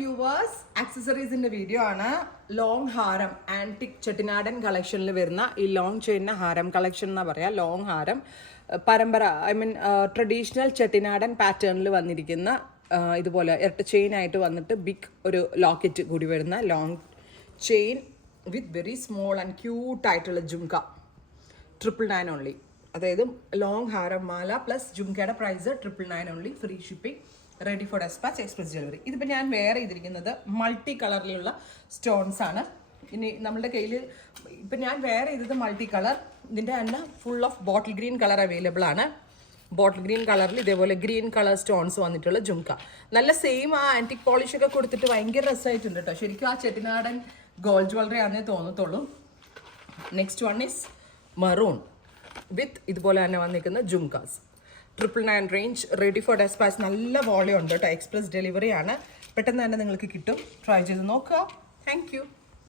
Viewers, ആക്സസറീസിന്റെ video ആണ്. Long ഹാരം antique ചെട്ടിനാടൻ കളക്ഷനിൽ വരുന്ന ഈ ലോങ് ചെയിൻ ഹാരം കളക്ഷൻ എന്നാ പറയാ. ലോങ് ഹാരം പരമ്പര ട്രഡീഷണൽ ചെട്ടിനാടൻ പാറ്റേണിൽ വന്നിരിക്കുന്ന ഇതുപോലെ ഇരട്ട ചെയിൻ ആയിട്ട് വന്നിട്ട് ബിഗ് ഒരു ലോക്കറ്റ് കൂടി വരുന്ന long chain with very small and cute ആയിട്ടുള്ള ജുംക. 999 ഓൺലി. അതായത് ലോങ് ഹാരം മാല പ്ലസ് ജുംകയുടെ price 999 only. Free shipping, ready for despatch, express delivery. ഇതിപ്പോൾ ഞാൻ വെയർ ചെയ്തിരിക്കുന്നത് മൾട്ടി കളറിലുള്ള സ്റ്റോൺസ് ആണ്. ഇനി നമ്മുടെ കയ്യിൽ ഇപ്പം ഞാൻ വെയർ ചെയ്തത് മൾട്ടി കളർ. ഇതിൻ്റെ തന്നെ full of bottle green colour available ആണ്. ബോട്ടിൽ ഗ്രീൻ കളറിൽ ഇതേപോലെ ഗ്രീൻ കളർ സ്റ്റോൺസ് വന്നിട്ടുള്ള ജുംക. നല്ല സെയിം ആ ആൻറ്റിക് പോളിഷ് ഒക്കെ കൊടുത്തിട്ട് ഭയങ്കര രസമായിട്ടുണ്ട് കേട്ടോ. ശരിക്കും ആ ചെട്ടിനാടൻ ഗോൾഡ് ജ്വല്ലറി ആണെന്നേ തോന്നത്തുള്ളൂ. Next one is maroon with ഇതുപോലെ തന്നെ വന്നിരിക്കുന്ന jhumkas. 999 range, ready for despatch. നല്ല വോളിയം ഉണ്ട് കേട്ടോ. എക്സ്പ്രസ് ഡെലിവറി ആണ്. പെട്ടെന്ന് തന്നെ നിങ്ങൾക്ക് കിട്ടും. ട്രൈ ചെയ്ത് നോക്കുക. Thank you.